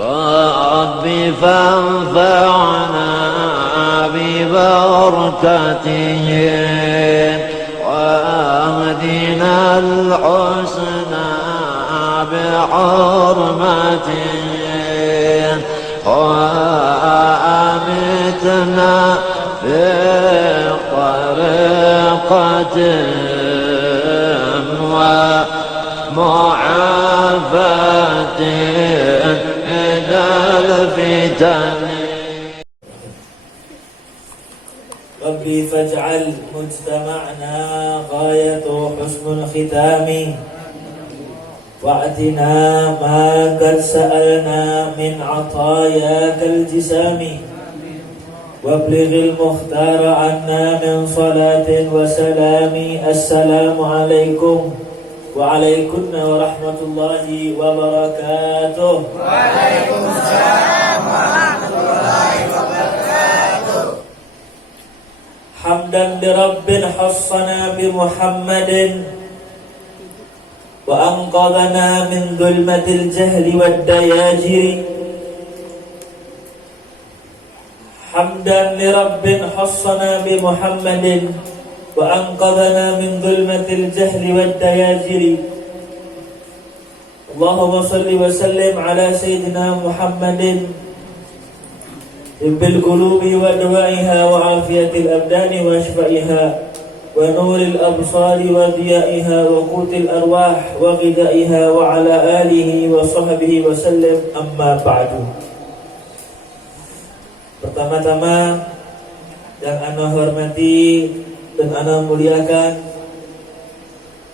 رب فانفعنا ببركته واهدنا الحسنى بحرمته وأمتنا في طريقة ومعافاة إلى الفتن. ربي فاجعل مجتمعنا غاية حسن الختام وأتنا ما قد سألنا من عطاياك الجسام وابلغ المختار عنا من صلاة وسلام. السلام عليكم وعليكم ورحمة الله وبركاته. وعليكم السلام ورحمة الله وبركاته. حمدا لرب حصنا بمحمد وأنقذنا من ظلمة الجهل والدياجر. حمدا لرب حصنا بمحمد وأنقذنا من ظلمة الجهل والدياجر. اللهم صل وسلم على سيدنا محمد طب القلوب ودوائها وعافية الأبدان وشفائها ونور الأبصار وضيائها وقوت الأرواح وغذائها وعلى آله وصحبه وسلم. أما بعد. Pertama-tama yang ana hormati dan ana muliakan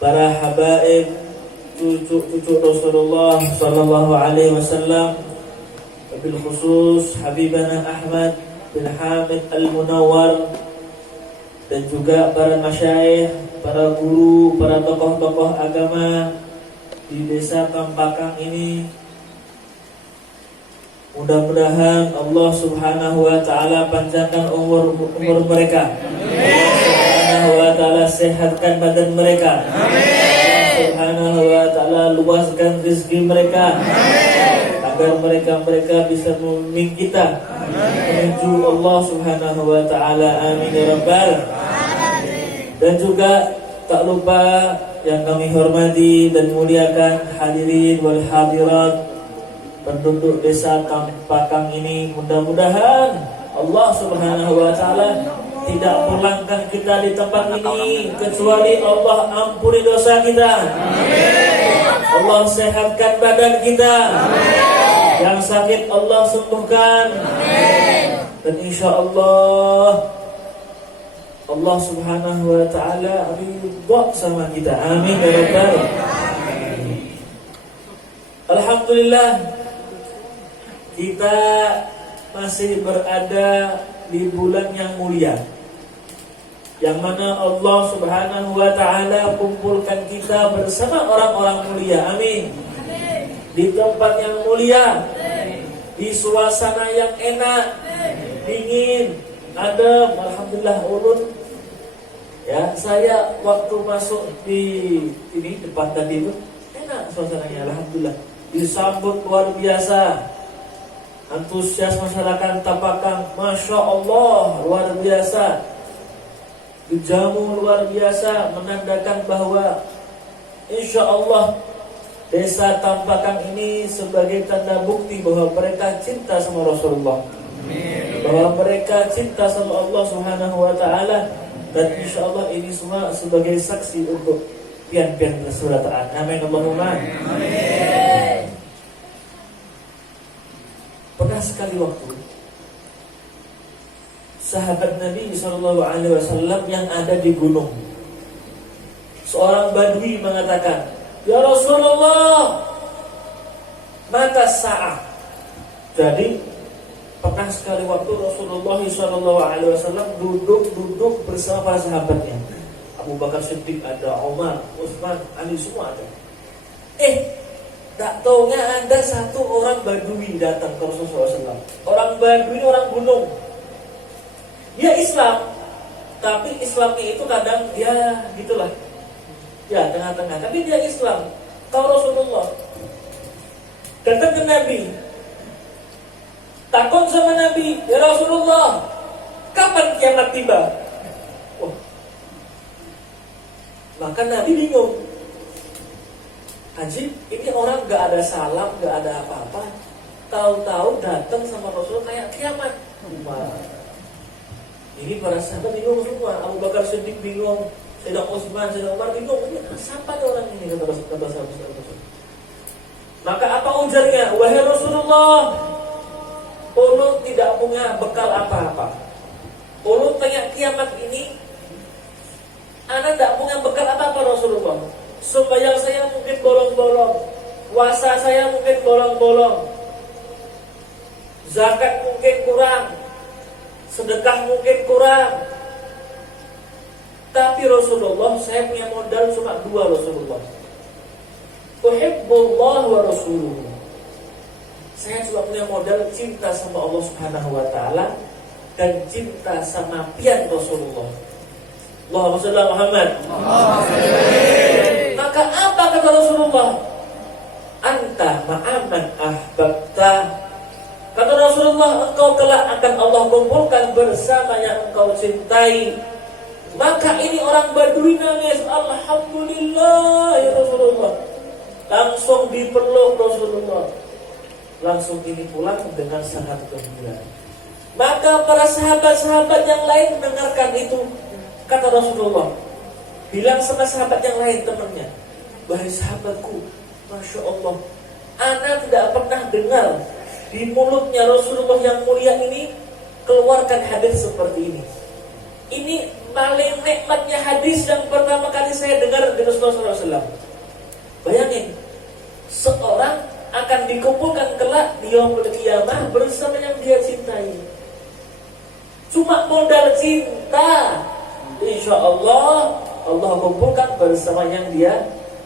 para habaib cucu Rasulullah sallallahu alaihi wasallam, bil khusus Habibana Ahmad bin Hamid Al-Munawwar, dan juga para masyayikh, para guru, para tokoh-tokoh agama di desa Kampakang ini. Mudah-mudahan Allah Subhanahu wa taala panjangkan umur mereka. Allah Subhanahu wa taala sehatkan badan mereka. Allah Subhanahu wa taala luaskan rezeki mereka. Agar mereka bisa memimpin kita menuju Allah Subhanahu wa taala. Amin ya rabbal alamin. Dan juga tak lupa yang kami hormati dan muliakan hadirin wal hadirat, penduduk desa Kampakang ini. Mudah-mudahan Allah Subhanahu wa taala tidak pulangkan kita di tempat ini kecuali Allah ampuni dosa kita. Amin. Allah sehatkan badan kita. Amin. Yang sakit Allah sembuhkan. Amin. Dan insyaallah Allah Subhanahu wa taala ridha sama kita. Amin ya rabbal alamin. Alhamdulillah, kita masih berada di bulan yang mulia, yang mana Allah Subhanahu wa taala kumpulkan kita bersama orang-orang mulia. Amin. Di tempat yang mulia, di suasana yang enak, dingin, adem. Alhamdulillah ulun. Ya, saya waktu masuk di ini depan tadi itu enak suasananya. Alhamdulillah. Disambut luar biasa. Antusias masyarakat Kampakang, Masya Allah, luar biasa. Dijamu luar biasa, menandakan bahwa insya Allah desa Kampakang ini sebagai tanda bukti bahwa mereka cinta sama Rasulullah. Bahwa mereka cinta sama Allah Subhanahu wa taala. Dan insya Allah ini semua sebagai saksi untuk pian-pian persaudaraan. Amin Allahumma amin. Pernah sekali waktu sahabat Nabi SAW yang ada di gunung, seorang badui mengatakan, "Ya Rasulullah, mata sa'ah." Jadi pernah sekali waktu Rasulullah SAW duduk bersama para sahabatnya. Abu Bakar Siddiq ada, Umar, Utsman, Ali, semua ada. Tak taunya ada satu orang badui datang ke Rasulullah SAW. Orang badui ini orang gunung. Dia Islam, tapi Islamnya itu kadang ya gitulah, ya tengah-tengah. Tapi dia Islam. Tahu Rasulullah datang ke Nabi. Takut sama Nabi, ya Rasulullah, kapan kiamat tiba? Wah. Maka Nabi bingung. Haji, ini orang gak ada salam, gak ada apa-apa, tahu-tahu datang sama Rasul kayak kiamat. Wah. Ini para sahabat bingung semua. Abu Bakar Siddiq bingung, Sayyidina Utsman, Sayyidina Umar bingung. Ini siapa orang ini, kata sahabat. Maka apa ujarnya? Wahai Rasulullah, ulun tidak punya bekal apa-apa. Ulun tanya kiamat ini, ana tidak punya bekal apa-apa Rasulullah. Sembahyang saya mungkin bolong-bolong, puasa saya mungkin bolong-bolong, zakat mungkin kurang, sedekah mungkin kurang. Tapi Rasulullah, saya punya modal cuma dua Rasulullah. Uhibbullah wa rasuluhu. Saya cuma punya modal cinta sama Allah Subhanahu wa taala dan cinta sama pian Rasulullah. Allahumma shalli ala Muhammad. Maka apa kata Rasulullah? Anta ma'aman ahbabta. Kata Rasulullah, engkau kelak akan Allah kumpulkan bersama yang engkau cintai. Maka ini orang Badui nangis, alhamdulillah ya Rasulullah. Langsung dipeluk Rasulullah. Langsung ini pulang dengan sangat gembira. Maka para sahabat-sahabat yang lain mendengarkan itu. Kata Rasulullah, bilang sama sahabat yang lain temannya, wahai sahabatku, Masya Allah, ana tidak pernah dengar di mulutnya Rasulullah yang mulia ini keluarkan hadis seperti ini. Ini paling nikmatnya hadis yang pertama kali saya dengar dari Rasulullah SAW. Bayangin, seorang akan dikumpulkan kelak di yaumul qiyamah bersama yang dia cintai. Cuma modal cinta, insya Allah Allah kumpulkan bersama yang dia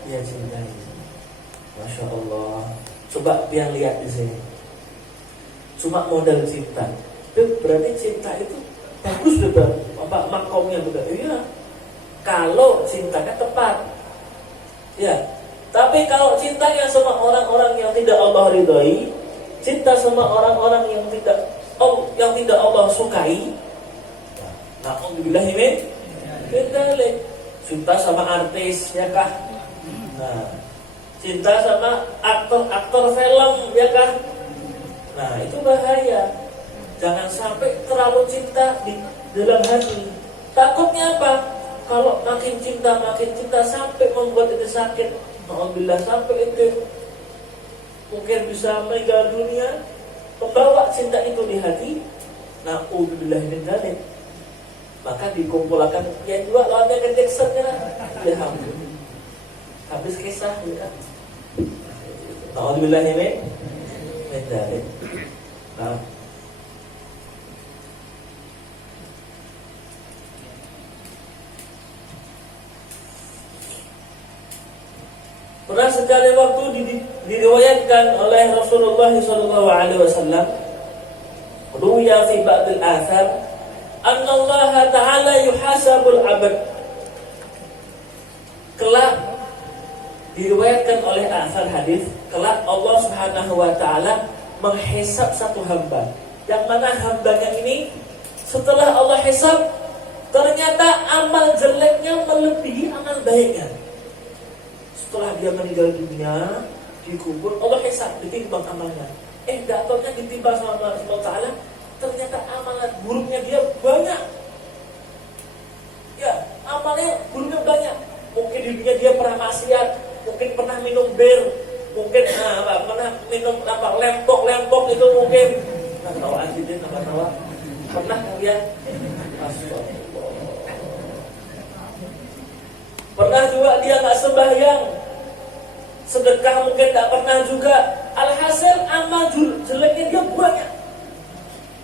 cintai. Masya Allah. Coba yang lihat di sini. Cuma modal cinta. Berarti cinta itu bagus betul. Apa makomnya betul? Iya. Kalau cintanya tepat. Ya. Tapi kalau cintanya sama orang-orang yang tidak Allah ridhoi, cinta sama orang-orang yang tidak Allah sukai, na'udzubillah min dzalik. Cinta sama artis, ya kah? Nah, cinta sama aktor film, ya kah? Nah, itu bahaya. Jangan sampai terlalu cinta di dalam hati. Takutnya apa? Kalau makin cinta sampai membuat itu sakit. Alhamdulillah, sampai itu mungkin bisa meninggal dunia, membawa cinta itu di hati. Na'udzubillah min dzalik. Maka dikumpulkan yang dua lawannya ke Jackson-nya. Alhamdulillah. Habis kisah ya. Na'udzubillah min dzalik. Nah, pernah sekali waktu diriwayatkan oleh Rasulullah SAW, ruya fi ba'd al-athar anna Allah Ta'ala yuhasabul abad. Kelak diriwayatkan oleh athar hadis, kelak Allah Subhanahu wa taala menghisab satu hamba, yang mana hambanya ini setelah Allah hisab ternyata amal jeleknya melebihi amal baiknya. Setelah dia meninggal dunia, dikubur, Allah hisab, ditimbang amalnya. Datangnya ditimbang sama Allah Ta'ala, ternyata amalan buruknya dia banyak. Ya, amalnya buruknya banyak. Mungkin di dunia dia pernah maksiat, mungkin pernah minum bir, mungkin pernah minum lempok itu mungkin. Tahu anjing tahu. Pernah kemudian pernah juga dia nggak sembahyang, sedekah mungkin nggak pernah juga. Alhasil amal jeleknya dia banyak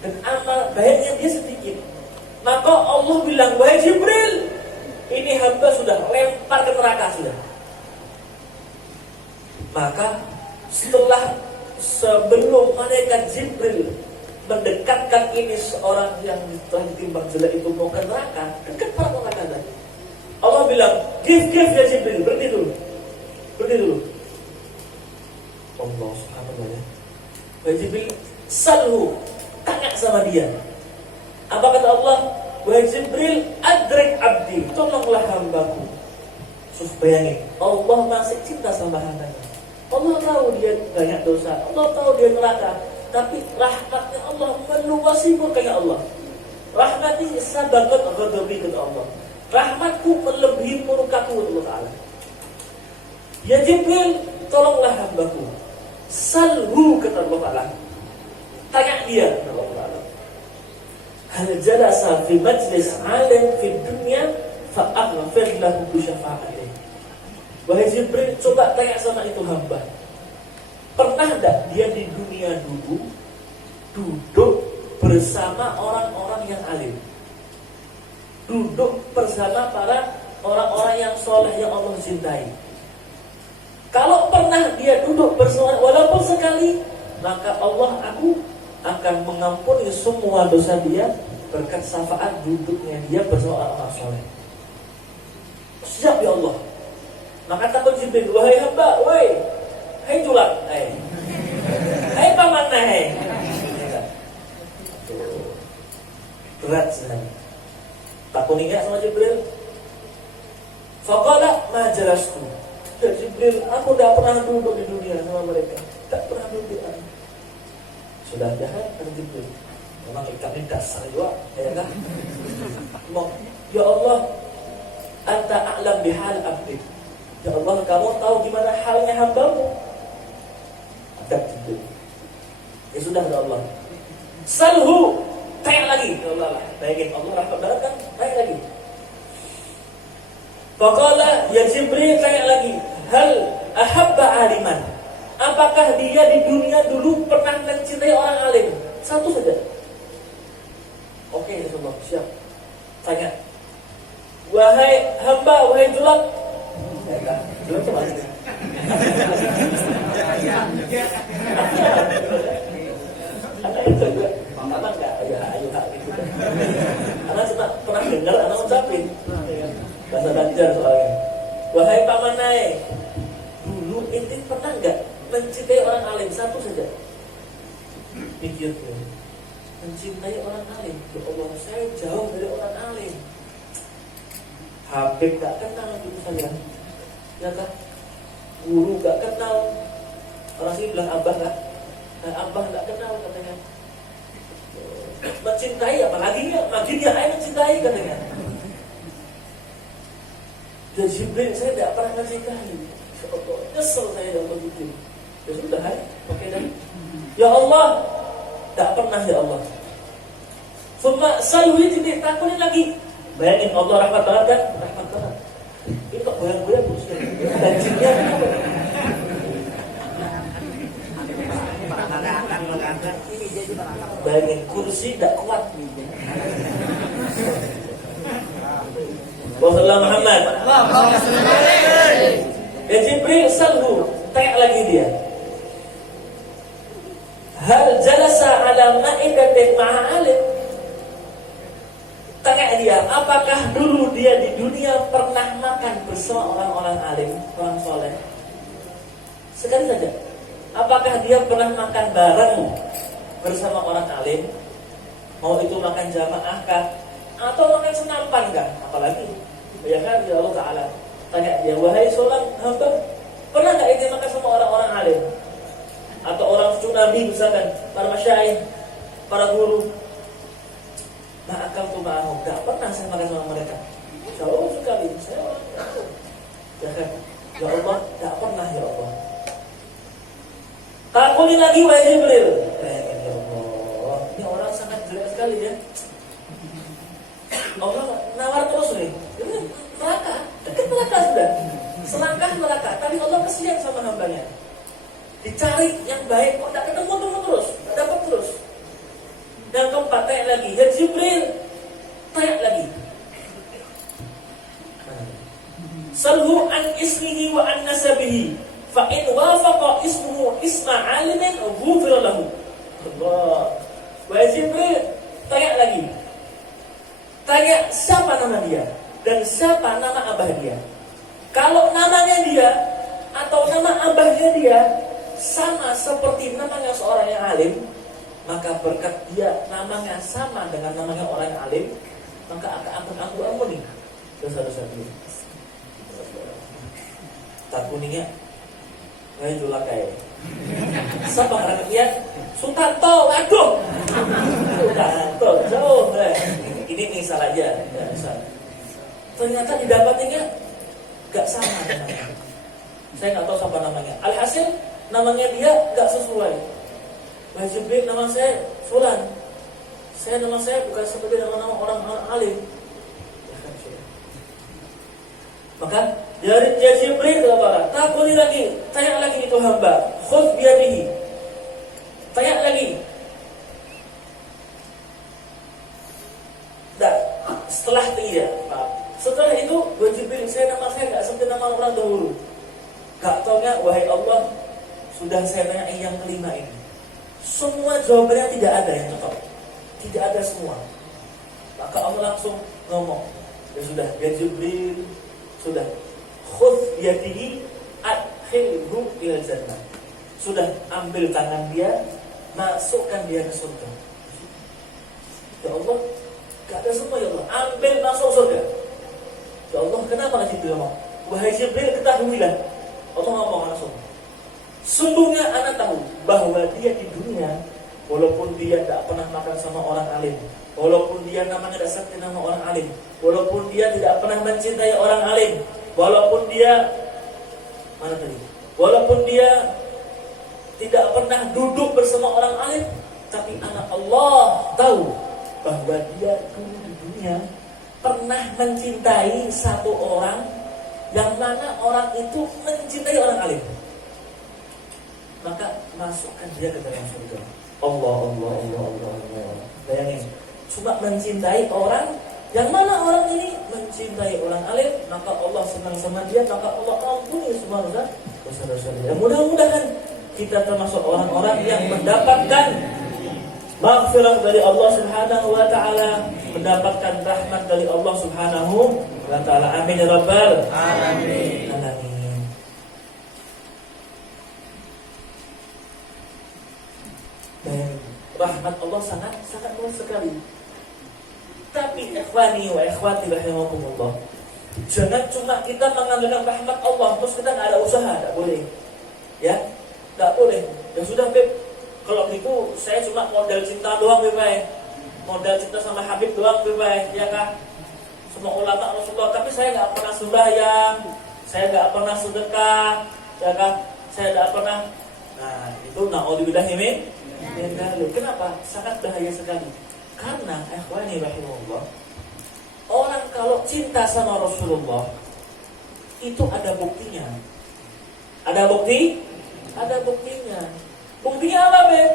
dan amal baiknya dia sedikit. Maka Allah bilang, wahai Jibril, ini hamba sudah lempar ke neraka sudah. Maka sebelum malaikat Jibril mendekatkan ini seorang yang telah ditimbang jelek itu mau ke neraka, dekat pada neraka tadi. Allah bilang, give ya Jibril, berhenti dulu. Allah subhanahu wa ta'ala. Jibril Salhu, tanya sama dia. Apa kata Allah? Wahai Jibril, adrik abdi, tolonglah hambaku. Bayangin, Allah masih cinta sama hambanya. Allah tahu dia banyak dosa, Allah tahu dia neraka, tapi rahmatnya Allah meluasi murkanya Allah. Rahmati sabakat ghadabi kata Allah. Rahmatku melebihi murkaku Allah Ta'ala. Ya Jibril, tolonglah hambaku. Salhu kata Allah Ta'ala. Tanya dia kata Allah Ta'ala. Hal jalasa fi majlis alim fi dunya fa'aghfir lahu bi syafa'atih. Wahai Jibril, coba tanya sama itu hamba. Pernah enggak dia di dunia duduk bersama orang-orang yang alim? Duduk bersama para orang-orang yang soleh yang Allah cintai. Kalau pernah dia duduk bersama walaupun sekali, maka aku akan mengampuni semua dosa dia berkat syafaat duduknya dia bersama orang-orang soleh. Siap ya Allah. Maka takut Jibril, wahai hamba, hai julang, hai pamanah, berat sekali. Takut ingat sama Jibril. Faqala ma jalastu. Jibril, aku tidak pernah duduk di dunia sama mereka. Tak pernah duduk. Sudah jahat kan Jibril. Memang kami dasar juga, ya kan? Ya Allah, anta a'lam bihal abdi. Ya Allah, kamu tahu gimana halnya hambamu. Adab Jibril. Ya sudah ya Allah. Salhu, tanya lagi. Ya Allah, bayangin Allah rahmat banget kan? Tanya lagi. Faqala ya Jibril, tanya lagi. Hal ahabba aliman. Apakah dia di dunia dulu pernah mencintai orang alim? Satu saja. Oke, ya Allah, siap. Tanya. Wahai hamba, wahai julang. Julang coba. Ada itu juga. Apa enggak? Ayo gitu. Karena cuma pernah dengar anak ucapin. Bahasa Banjar soalnya. Wahai pamanai, dulu inti pernah enggak mencintai orang alim? Satu saja. Pikir tuh. Mencintai orang alim. Ya Allah, saya jauh dari orang alim. Habib gak kenal dulu saya. Ya kan? Guru gak kenal. Orang sini bilang abah gak? Abah gak kenal katanya. Mencintai apalagi dia aja mencintai katanya. Dan Jibril, saya tidak pernah mencintai. Nyesel saya dalam begitu. Ya sudah, oke dah. Ya Allah, tak pernah ya Allah. Summa salwi tidak takutin lagi. Bayangin Allah rahmat banget kan? Rahmat banget. Ini kok goyang-goyang terus ya? Dan jinnya apa? Bayangin kursi tidak kuat. Wasallam Muhammad. Ya Jibril salhu, tanya lagi dia. Hal jalasa ala ma'idatin ma'alim. Tanya dia, apakah dulu dia di dunia pernah makan bersama orang-orang alim, orang soleh? Sekali saja. Apakah dia pernah makan bareng bersama orang alim? Mau itu makan jamaah kah? Atau makan senampan kah? Apalagi ya kan ya Allah Ta'ala. Tanya dia, wahai seorang hamba, pernah gak ini makan sama orang-orang alim? Atau orang tsunami misalkan, para masyayikh, para guru? Ma'akal tu ma'ahum, gak pernah saya makan sama mereka. Jauh sekali, saya orang jauh. Ya kan? Ya Allah, gak pernah ya Allah. Takutin lagi wahai Jibril. Ya Allah, ini orang sangat jelek sekali ya. Allah nawar terus nih. Ini neraka, dekat neraka sudah. Selangkah neraka, tapi Allah kesian sama hambanya. Dicari yang baik, kok tak ketemu terus, tak dapat terus. Dan keempat, tanya lagi. Ya Jibril, tanya lagi. Salhu an ismihi wa an nasabihi. Fa in wafaqa ismuhu isma alimin ghufira lahu. Allah. Wahai Jibril, tanya lagi. Tanya siapa nama dia dan siapa nama abah dia. Kalau namanya dia atau nama abahnya dia sama seperti namanya seorang yang alim, maka berkat dia namanya sama dengan namanya orang yang alim, maka akan aku ampuni dosa-dosa dia. Tak kuningnya kayak julakai. Siapa rakyat? Sutanto, waduh. Sutanto, jauh. Ini misal aja, misal. Ternyata didapatinya gak sama namanya. Saya nggak tahu siapa namanya. Alhasil namanya dia gak sesuai. Wahai Jibril, nama saya Fulan. Nama saya bukan seperti nama-nama orang alim. Maka dari Jibril kepada takuni lagi, tanya lagi itu hamba. Khudh biyadihi. Tanya lagi. Dan setelah dia, setelah itu Jibril, nama saya nggak seperti nama orang dahulu. Gak taunya, wahai Allah, sudah saya tanya yang kelima ini. Semua jawabannya tidak ada yang cocok. Tidak ada semua. Maka Allah langsung ngomong, ya sudah, ya Jibril, sudah. Khudh biyadihi adkhilhu ila jannah. Sudah, ambil tangan dia, masukkan dia ke surga. Ya Allah, gak ada semua ya Allah. Ambil masuk surga. Ya Allah, kenapa Jibril ngomong? Wahai Jibril, ketahuilah. Allah ngomong langsung. Sungguhnya anak tahu bahwa dia di dunia, walaupun dia tidak pernah makan sama orang alim, walaupun dia namanya tidak seperti nama orang alim, walaupun dia tidak pernah mencintai orang alim, walaupun dia walaupun dia tidak pernah duduk bersama orang alim, tapi anak Allah tahu bahwa dia dulu di dunia pernah mencintai satu orang, yang mana orang itu mencintai orang alim. Maka masukkan dia ke dalam surga. Allah. Bayangin, cuma mencintai orang yang mana orang ini mencintai orang alim, maka Allah senang sama dia, maka Allah ampuni semua dosa-dosa dia. Mudah-mudahan kita termasuk orang-orang yang mendapatkan maghfirah dari Allah Subhanahu wa taala, mendapatkan rahmat dari Allah Subhanahu wa taala. Amin ya rabbal alamin. Rahmat Allah sangat luas sekali. Tapi ikhwani wa ikhwati rahimakumullah, jangan cuma kita mengandalkan rahmat Allah terus kita nggak ada usaha, nggak boleh. Ya, nggak boleh. Ya sudah Beb, kalau gitu saya cuma modal cinta doang Beb, modal cinta sama Habib doang Beb, ya kah? Semua ulama Rasulullah, tapi saya nggak pernah sembahyang, saya nggak pernah sedekah, ya kah? Saya nggak pernah. Nah itu naudzubillah min. Kenapa? Sangat bahaya sekali. Karena ikhwani rahimahullah, orang kalau cinta sama Rasulullah itu ada buktinya. Ada buktinya. Buktinya apa, Beb?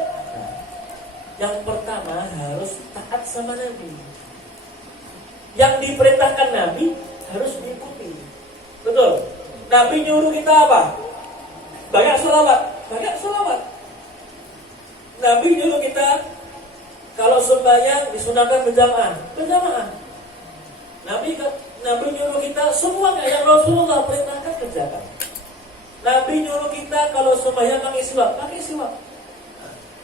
Yang pertama harus taat sama Nabi. Yang diperintahkan Nabi harus diikuti. Betul. Nabi nyuruh kita apa? Banyak selawat. Nabi nyuruh kita kalau sembahyang disunahkan berjamaah. Nabi nyuruh kita semuanya yang Rasulullah perintahkan kerjakan. Nabi nyuruh kita kalau sembahyang pakai siwak.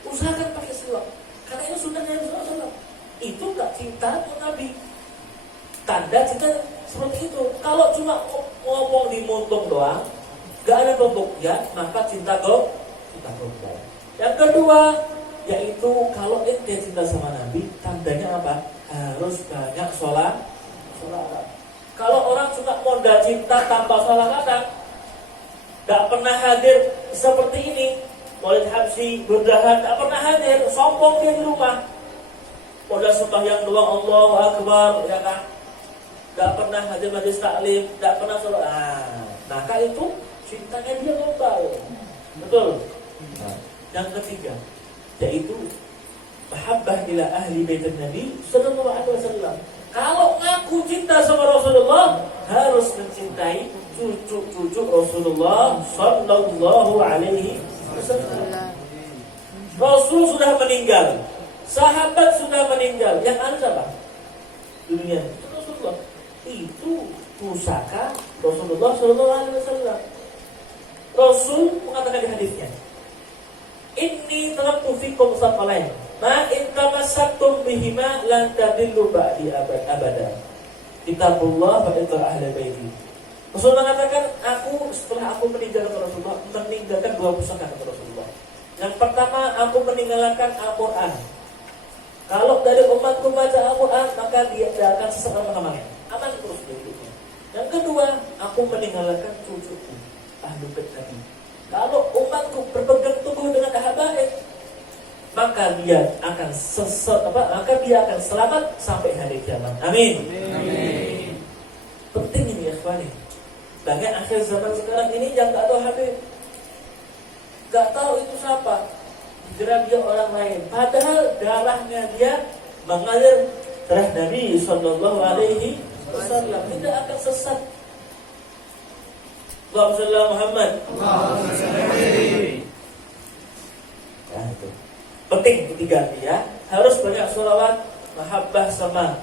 Usahakan pakai siwak. Karena itu sunnahnya Rasulullah. Itu enggak cinta ke Nabi. Tanda cinta seperti itu. Kalau cuma ngomong di muntung doang, enggak ada pembuktian, maka cinta goblok. Yang kedua, yaitu kalau ente cinta sama Nabi, tandanya apa? Harus banyak sholat. Kalau orang cuma modal cinta tanpa sholat kadang, gak pernah hadir seperti ini, Maulid Habsyi, berdahan, gak pernah hadir, sombong dia di rumah. Modal sembahyang doang, Allahu Akbar, ya kan? Gak pernah hadir majlis taklim, gak pernah sholat. Maka itu cintanya dia global. Betul. Yang ketiga, yaitu mahabbah ila ahli baitin Nabi sallallahu alaihi wasallam. Kalau ngaku cinta sama Rasulullah, harus mencintai cucu-cucu Rasulullah sallallahu alaihi wasallam. Rasul sudah meninggal, sahabat sudah meninggal, yang ada apa? Dunia Rasulullah. Itu pusaka Rasulullah sallallahu alaihi wasallam. Rasul mengatakan di hadisnya, Inni taraktu fikum tsaqalain ma in tamassaktum bihima lan tadillu ba'di abada. Kitabullah wa itar ahli baiti. Rasulullah mengatakan, setelah aku meninggalkan Rasulullah, meninggalkan dua pusaka kata Rasulullah. Yang pertama, aku meninggalkan Al-Quran. Kalau dari umatku baca Al-Quran, maka dia tidak akan sesat aman. Aman terus hidupnya. Yang kedua, aku meninggalkan cucuku, ahlu bait Nabi. Kalau umatku berpegang teguh dengan habaib, maka dia akan selamat sampai hari kiamat. Amin. Amin. Penting ini ya ikhwan. Banyak akhir zaman sekarang ini yang tak tahu habib, gak tahu itu siapa, kira dia orang lain. Padahal darahnya dia mengalir darah Nabi Sallallahu Alaihi Wasallam, tidak akan sesat. Allahumma shalli ala Muhammad. Nah, itu penting ketiga ya, harus banyak sholawat, mahabbah sama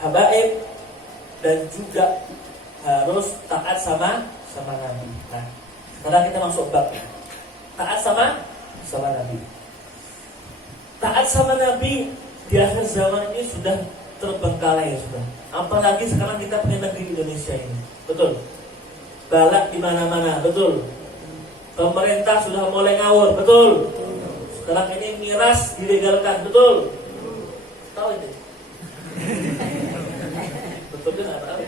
habaib, dan juga harus taat sama Nabi. Nah, sekarang kita masuk bab taat sama Nabi. Taat sama Nabi di akhir zaman ini sudah terbengkalai sudah. Apalagi sekarang kita punya negeri Indonesia ini, betul? Balak di mana-mana, betul? Pemerintah sudah mulai ngawur, betul? Sekarang ini miras dilegalkan, betul? Tahu ini? Betul kan? Apa?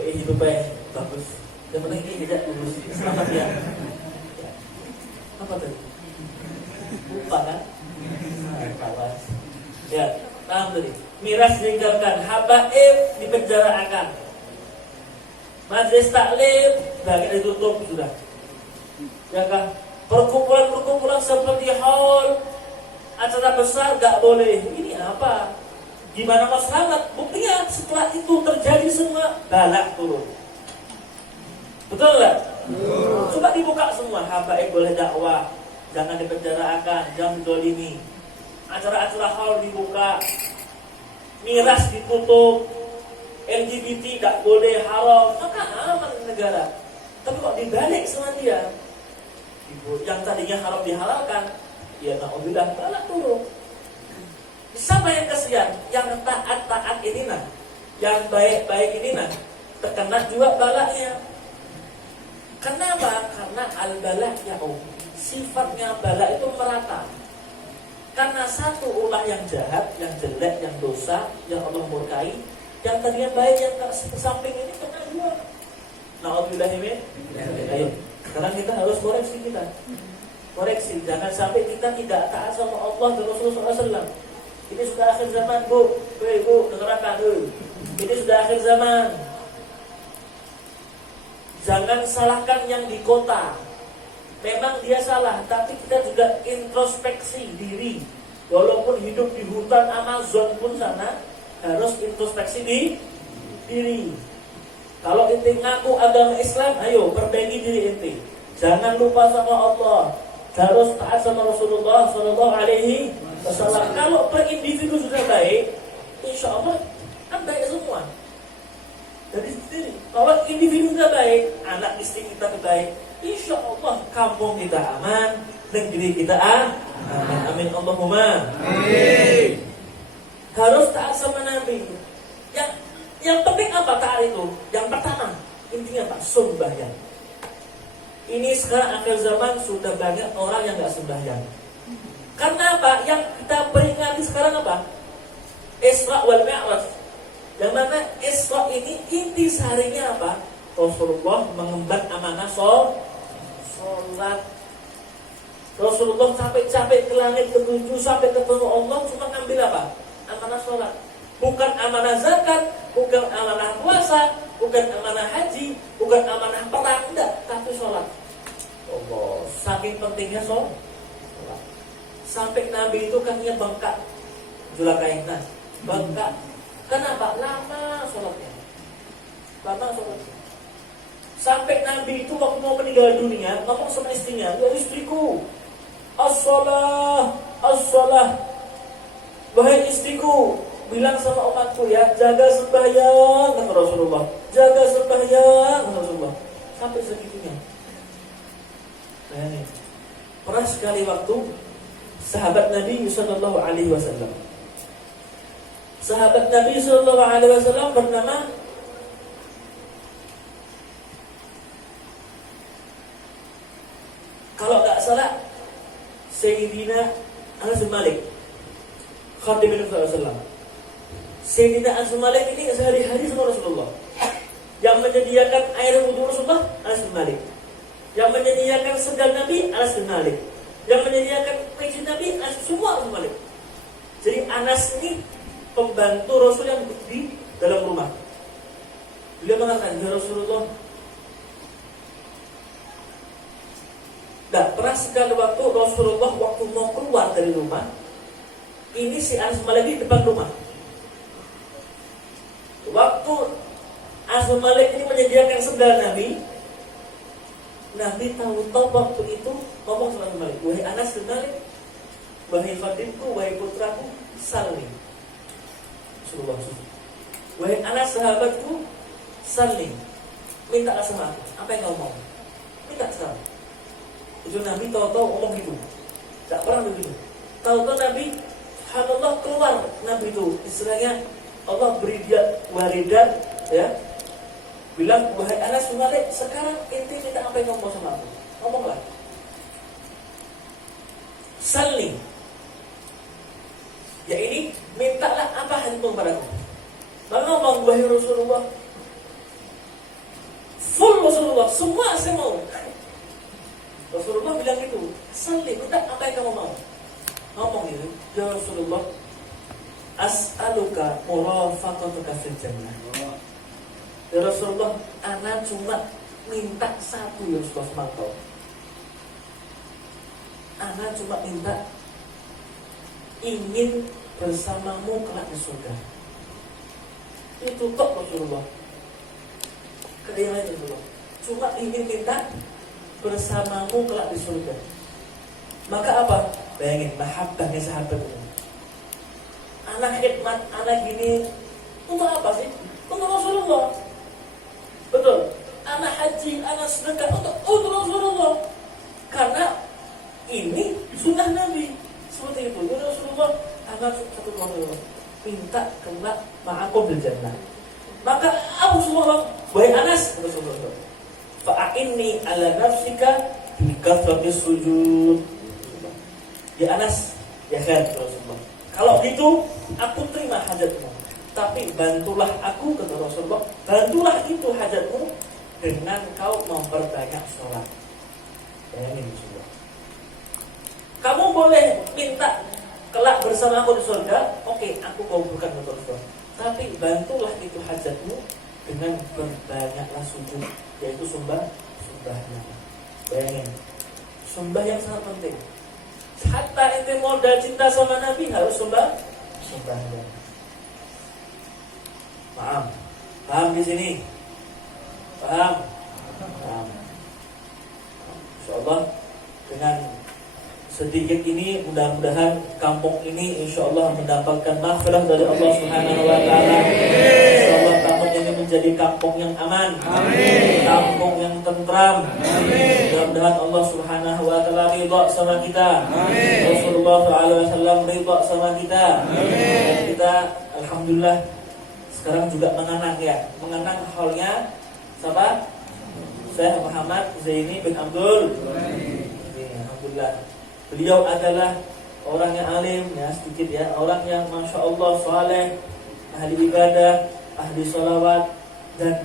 Hidup baik, bagus. Yang penting ini tidak lulus. Selamat ya. Apa tadi? Lupa kan? Kawan. Ya, paham tadi. Miras dilegalkan, habaib dipenjarakan. Majelis taklim bagian ditutup sudah. Ya kan? Perkumpulan seperti haul, acara besar gak boleh. Ini apa? Gimana mau selamat? Buktinya setelah itu terjadi semua balak turun. Betul nggak? Coba dibuka semua. Habaib boleh dakwah, jangan dipenjarakan, jangan didolimi. Acara-acara haul dibuka, miras ditutup, LGBT tidak boleh, haram, maka aman negara. Tapi kok dibalik sama dia, yang tadinya haram dihalalkan, ya na'udzubillah balak turun. Siapa yang kesian? Yang taat-taat ini nah, yang baik-baik ini nah, terkena juga balaknya. Kenapa? Karena al-balak ya'um, sifatnya balak itu merata. Karena satu ulah yang jahat, yang jelek, yang dosa, yang Allah murkai, yang tadinya baik, yang samping ini kena juga. Na'udzubillah min. Ayo, sekarang kita harus koreksi kita. Koreksi, jangan sampai kita tidak taat sama Allah dan Rasulullah SAW. Ini sudah akhir zaman, Bu. Bu, dengarkan dulu. Ini sudah akhir zaman. Jangan salahkan yang di kota. Memang dia salah, tapi kita juga introspeksi diri. Walaupun hidup di hutan Amazon pun sana, harus introspeksi di diri. Kalau ente ngaku agama Islam, ayo perbaiki diri ente. Jangan lupa sama Allah. Harus taat sama Rasulullah Sallallahu Alaihi Wasallam. Kalau per individu sudah baik, insya Allah kan baik semua. Dari sendiri. Kalau individu sudah baik, anak istri kita baik, insya Allah kampung kita aman, negeri kita aman. Amin Allahumma. Amin. Harus taat sama Nabi. Yang penting apa taat itu? Yang pertama, intinya apa? Sembahyang. Ini sekarang akhir zaman sudah banyak orang yang gak sembahyang. Karena apa? Yang kita peringati sekarang apa? Isra wal Mi'raj. Yang mana Isra ini inti seharinya apa? Rasulullah mengemban amanah sholat. Rasulullah capek-capek ke langit ke-7 sampai ketemu Allah cuma ngambil apa? Amanah sholat. Bukan amanah zakat, bukan amanah puasa, bukan amanah haji, bukan amanah perang, enggak, tapi sholat. Allah, saking pentingnya sholat. Sampai Nabi itu kakinya bengkak, julakainan, bengkak. Kenapa? Lama sholatnya. Sampai Nabi itu waktu mau meninggal dunia, ngomong sama istrinya, ya istriku, as-shalah, wahai istriku, bilang sama umatku ya, jaga sembahyang, kata Rasulullah. Jaga sembahyang, kata Rasulullah. Sampai segitunya. Bayangin. Pernah sekali waktu sahabat Nabi Sallallahu Alaihi Wasallam, sahabat Nabi Sallallahu Alaihi Wasallam bernama kalau nggak salah Sayyidina Anas bin Malik, Khadim Nabi Sallallahu Alaihi Wasallam. Sayyidina Anas bin Malik ini sehari-hari sama Rasulullah. Yang menyediakan air wudhu Rasulullah, Anas bin Malik. Yang menyediakan sendal Nabi, Anas bin Malik. Yang menyediakan peci Nabi, Anas, semua Anas bin Malik. Jadi Anas ini pembantu Rasul yang di dalam rumah. Beliau mengatakan, ya Rasulullah, pernah sekali waktu Rasulullah waktu mau keluar dari rumah, ini si Anas bin Malik di depan rumah. Waktu Anas bin Malik ini menyediakan sendal Nabi, Nabi tahu-tahu waktu itu ngomong sama Anas bin Malik, wahai Anas bin Malik, wahai khadimku, wahai putraku, salim. Rasulullah, wahai Anas sahabatku, salim. Minta sama aku, apa yang kau mau? Minta sama. Itu Nabi tahu-tahu ngomong gitu, tak pernah begitu. Tahu-tahu Nabi, subhanallah, keluar Nabi itu, istilahnya Allah beri dia waridat, ya, bilang, wahai Anas bin Malik, sekarang inti minta apa yang kamu mau sama aku? Ngomonglah. Saling. Ya ini, mintalah apa hatimu padaku. Lalu ngomong, wahai Rasulullah, full Rasulullah, semua saya mau. Rasulullah bilang gitu, saling, minta apa yang kamu mau. Ngomong gitu, ya Rasulullah, as'aluka murafaqatuka fil jannah. Ya Rasulullah, anak cuma minta satu ya Rasulullah SAW. Anak cuma minta ingin bersamamu kelak di surga. Itu tok Rasulullah. Keinginan Rasulullah. Cuma ingin minta bersamamu kelak di surga. Maka apa? Bayangin mahabbahnya sahabat ini. Anak khidmat, anak gini untuk apa sih? Untuk Rasulullah. Betul. Anak haji, anak sedekah untuk Rasulullah. Karena ini sunnah Nabi. Seperti itu. Ya Rasulullah, anak satu Rasulullah minta kelak ma'akum bil jannah. Maka Abu Rasulullah, wahai Anas, Rasulullah, fa'inni ala nafsika bi kathratis sujud. Ya Anas, ya khair Rasulullah. Kalau gitu, aku terima hajatmu. Tapi bantulah aku, kata Rasulullah, bantulah itu hajatmu dengan kau memperbanyak sholat. Bayangin Rasulullah. Kamu boleh minta kelak bersama aku di surga, oke, aku kabulkan untuk Rasulullah. Tapi bantulah itu hajatmu dengan berbanyaklah sujud, yaitu sumbahnya. Bayangin, sumbah yang sangat penting. Hatta ente modal cinta sama Nabi harus sumbahnya. Paham di sini? Paham. Insyaallah dengan sedikit ini mudah-mudahan kampung ini insyaallah mendapatkan maghfirah dari Allah Subhanahu wa taala. Insyaallah kampung ini menjadi kampung yang aman. Amin. Kampung yang tentram. Amin. Mudah-mudahan Allah Subhanahu wa taala ridha sama kita. Amin. Rasulullah sallallahu alaihi wasallam ridha sama kita. Amin. Dan kita alhamdulillah sekarang juga mengenang halnya siapa? Syekh Muhammad Zaini bin Abdul. Alhamdulillah. Beliau adalah orang yang alim, ya sedikit ya, orang yang masya Allah saleh, ahli ibadah, ahli sholawat dan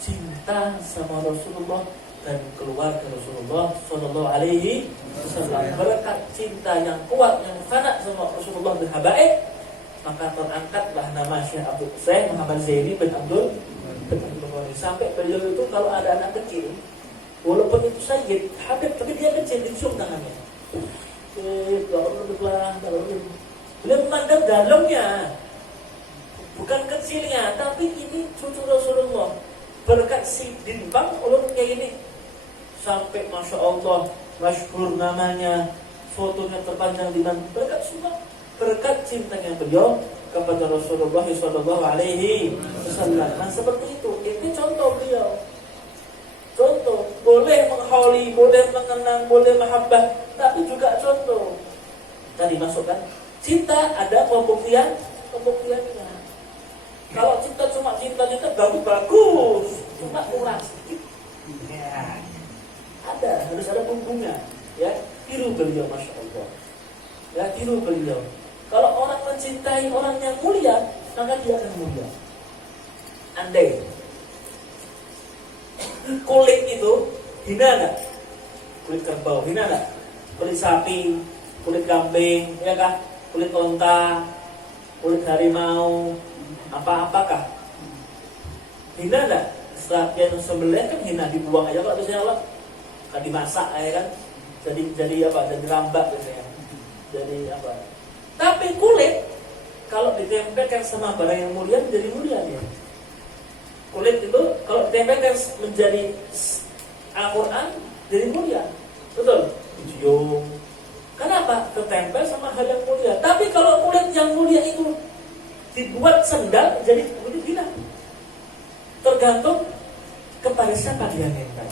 cinta sama Rasulullah dan keluarga Rasulullah Sallallahu Alaihi Wasallam. Berkat cinta yang kuat yang fana sama Rasulullah bin Habaib, maka terangkatlah nama Syekh Muhammad Zaini bin Abdul sampai beliau itu kalau ada anak kecil, walaupun itu Sayyid Habib, tapi dia kecil, dicium tangannya. Beliau memandang dalamnya, bukan kecilnya, tapi ini cucu Rasulullah. Berkat si Dinbang ulun kayak ini sampai masya Allah masyhur namanya, fotonya terpanjang di mana, berkat semua, berkat cintanya beliau kepada Rasulullah Sallallahu Alaihi Wasallam. Nah seperti itu, ini contoh beliau. Contoh boleh mengkholi, boleh mengenang, boleh mahabbah, tapi juga contoh. Tadi masukkan cinta ada pembuktiannya. Kalau cinta cuma cinta bagus, cuma kurang sedikit. Ya. Harus ada hubungan. Ya, tiru beliau, masya Allah. Ya, tiru beliau. Kalau orang mencintai orang yang mulia, maka dia akan mulia. Andai kulit itu hina nggak? Kulit kerbau hina nggak? Kulit sapi, kulit kambing, ya kah? Kulit onta, kulit harimau, apakah? Hina nggak? Setelah dia sembelih kan hina, dibuang aja kalau biasanya Allah kan dimasak ya kan? Jadi apa? Jadi rambak biasanya. Jadi apa? Tapi kulit kalau ditempelkan sama barang yang mulia menjadi mulia dia. Kulit itu kalau ditempelkan menjadi Al-Quran jadi mulia, betul? Cium. Kenapa? Ketempel sama hal yang mulia. Tapi kalau kulit yang mulia itu dibuat sendal jadi kulit hina. Tergantung kepada siapa dia nempel.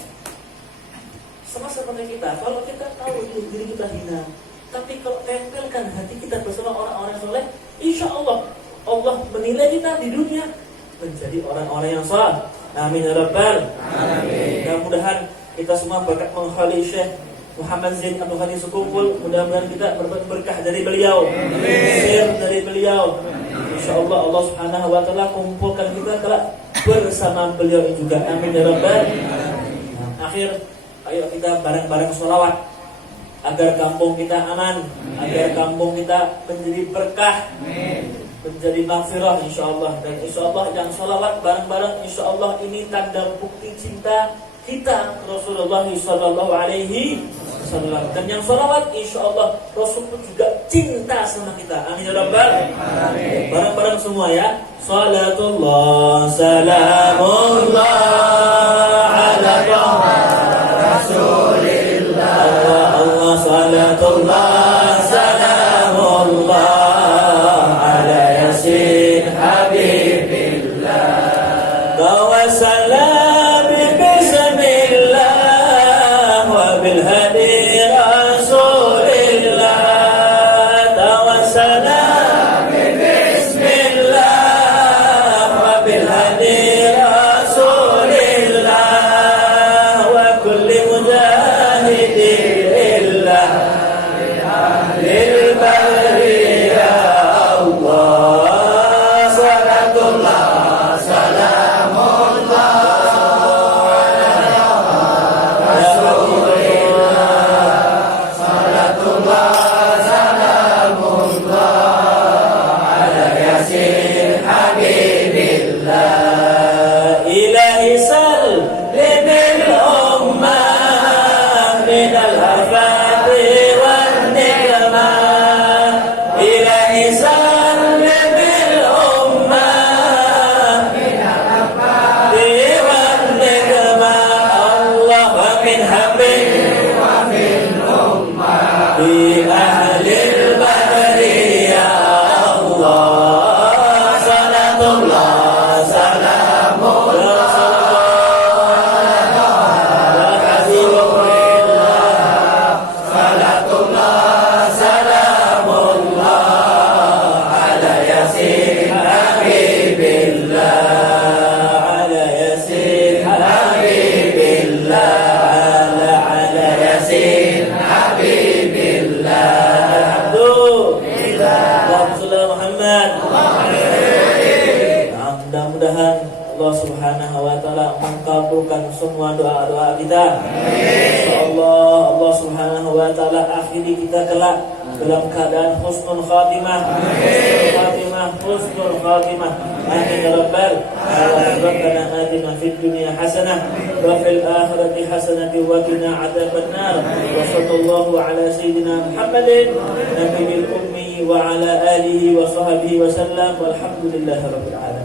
Sama seperti kita, kalau kita tahu diri kita hina, tapi kalau tempelkan hati kita bersama orang-orang soleh, insya Allah Allah menilai kita di dunia menjadi orang-orang yang saleh. Amin ya rabbal alamin. Mudah-mudahan kita semua berkat menghali Syekh Muhammad Zain Abdul Ghani Sukumpul, mudah-mudahan kita berkat berkah dari beliau, sir dari beliau. Insyaallah Allah Subhanahu wa taala kumpulkan kita kelak bersama beliau juga. Amin ya rabbal alamin. Akhir, ayo kita bareng-bareng sholawat agar kampung kita aman, agar kampung kita menjadi berkah, menjadi maghfirah insyaallah. Dan insyaallah yang sholawat bareng-bareng insyaallah ini tanda bukti cinta kita Rasulullah sallallahu alaihi wasallam. Dan yang sholawat insyaallah Rasul pun juga cinta sama kita. Amin ya rabbal alamin. Bareng-bareng semua ya. Salatullah salamullah ala Rasulillah. Allah salatullah salamullah ala yasin habibillah. Wa salam bismillah wa bil hadi rasulillah. Wa salam bismillah wa bil hadi rasulillah wa kulli mujahidin lillah lil barri ya Allah. Salatullah salamullah ala rasulillah. Salatullah salamullah ala yasin habibillah. Ilahi sallimil ummah minal afati wan nikmah. Ilahi sallimil ummah minal afati wan nikmah. Allah wa min hamdi wa min ummah bi ahlil badri ya Allah. Salatullah salamullah mudah-mudahan Allah Subhanahu wa taala mengabulkan semua doa-doa kita. Insyaallah Allah Subhanahu wa taala akhiri kita kelak dalam keadaan husnul khatimah. Husnul khatimah. Amin ya rabbal alamin. Rabbana atina fid dunya hasanah wa fil akhirati hasanah wa qina adzabannar. Wa sallallahu ala sayyidina Muhammadin nabiyil ummi wa ala alihi wa sahbihi wa sallam. Walhamdulillahi rabbil alamin.